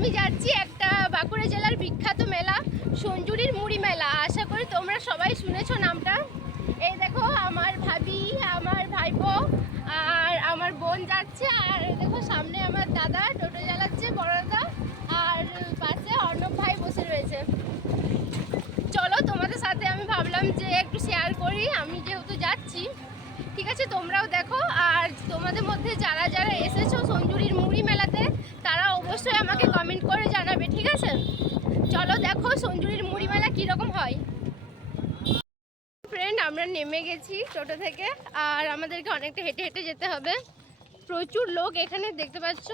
আমি যাচ্ছি একটা বাঁকুড়া জেলার বিখ্যাত মেলা সঞ্জুরির মুড়ি মেলা। আশা করি তোমরা সবাই শুনেছো নামটা। এই দেখো, আমার ভাবি, আমার ভাইপো, আর আমার বোন যাচ্ছে, আর দেখো সামনে আমার দাদা, টোটো চালাচ্ছে বড়দা, আর পাশে অর্ণব ভাই বসে রয়েছে। চলো, তোমাদের সাথে আমি ভাবলাম যে একটু শেয়ার করি, আমি যেহেতু যাচ্ছি। ঠিক আছে, তোমরাও দেখো, আর তোমাদের মধ্যে যারা যারা এসেছ সঞ্জুরির মুড়ি মেলাতে, তারা অবশ্যই আমাকে কমেন্ট করে জানাবে ঠিক আছে চলো দেখো সঞ্জুরির মুড়ি মেলা কীরকম হয়। ফ্রেন্ড আমরা নেমে গেছি টোটো থেকে, আর আমাদেরকে অনেকটা হেঁটে হেঁটে যেতে হবে। প্রচুর লোক এখানে দেখতে পাচ্ছ।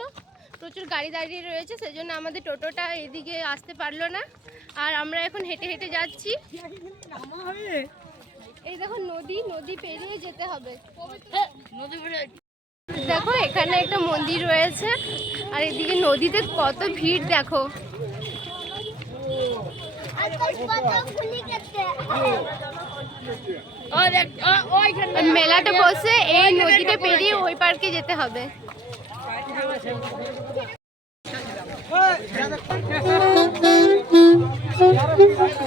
প্রচুর গাড়ি দাঁড়িয়ে রয়েছে সেই জন্য আমাদের টোটোটা এদিকে আসতে পারল না। আর আমরা এখন হেঁটে হেঁটে যাচ্ছি। এই দেখো নদী নদী পেরিয়ে যেতে হবে। দেখো এখানে একটা মন্দির রয়েছে, আর এদিকে নদীতে কত ভিড় দেখো। মেলাটা বসে এই নদীটা পেরিয়ে ওই পার্কে যেতে হবে।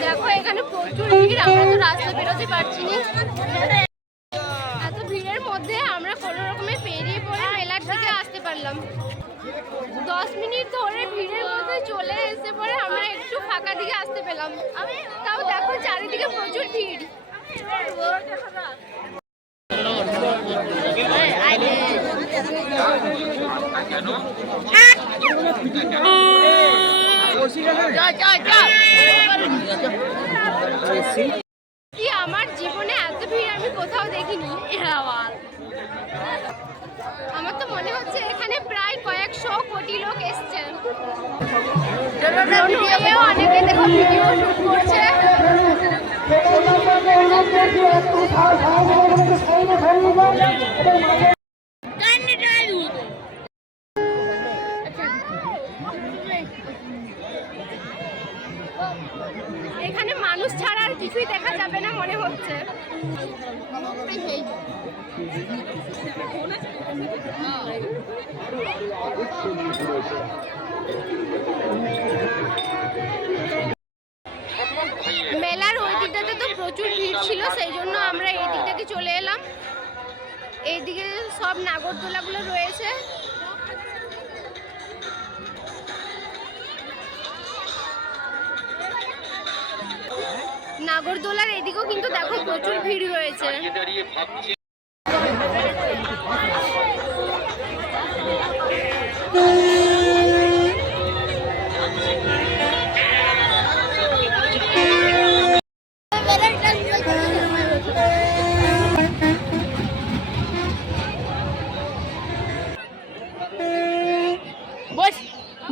দেখো, এখানে প্রচুর ভিড়, আমরা তো রাস্তা বেরোতে পারছি না। এত ভিড়ের মধ্যে আমরা কোনো রকমে পেরিয়ে পড়ে মেলার দিকে আসতে পারলাম। দশ মিনিট ধরে ভিড়ের মধ্যে চলে এসে পরে আমরা ফাঁকা দিকে আসতে পেলাম। তাও দেখো চারিদিকে প্রচুর ভিড়। কি আমার জীবনে এত ভিড় আমি কোথাও দেখিনি? আমার তো মনে হচ্ছে এখানে প্রায় কয়েকশো কোটি লোক ফোনেও অনেকে দেখো ভিডিও শুট করছে। এখানে মানুষ ছাড়া আর কিছুই দেখা যাবে না মনে হচ্ছে। মেলার এইদিকে সব নাগরদোলাগুলো রয়েছে। নাগরদোলার এদিকেও কিন্তু দেখো প্রচুর ভিড় রয়েছে।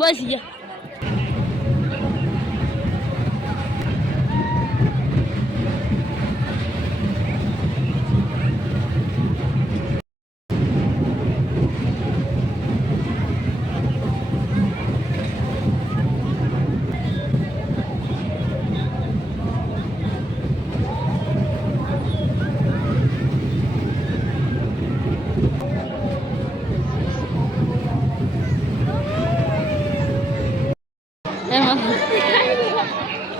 બસ ગયા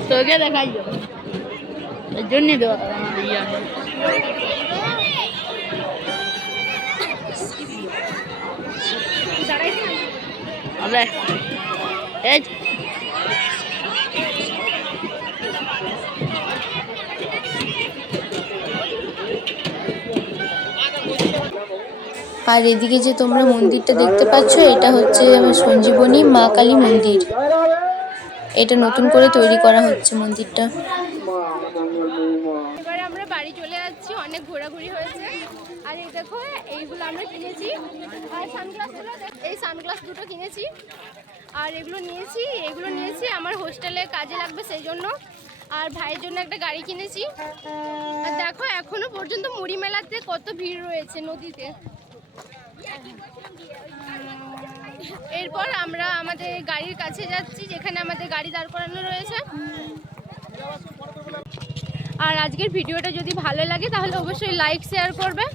তোকে দেখাই এর জন্য দেওয়া আর এদিকে যে তোমরা মন্দিরটা দেখতে পাচ্ছ, এটা হচ্ছে আমার সঞ্জীবনী মা কালী মন্দির। এটা নতুন করে তৈরি করা হচ্ছে মন্দিরটা। আমরা বাড়ি চলে যাচ্ছি, অনেক ঘোরাঘুরি হয়েছে। আর এই দেখো, এইগুলো আমরা কিনেছি। আর সানগ্লাসগুলো এই সানগ্লাস দুটো কিনেছি। আর এগুলো নিয়েছি এগুলো নিয়েছি আমার হোস্টেলে কাজে লাগবে সেই জন্য। আর ভাইয়ের জন্য একটা গাড়ি কিনেছি। আর দেখো, এখনও পর্যন্ত মুড়ি মেলাতে কত ভিড় রয়েছে নদীতে। এরপর আমরা আমাদের গাড়ির কাছে যাচ্ছি যেখানে আমাদের গাড়ি দাঁড় করানো রয়েছে আর আজকের ভিডিওটা যদি ভালো লাগে তাহলে অবশ্যই লাইক শেয়ার করবে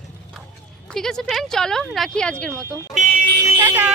ঠিক আছে ফ্রেন্ড চলো রাখি আজকের মতো টাটা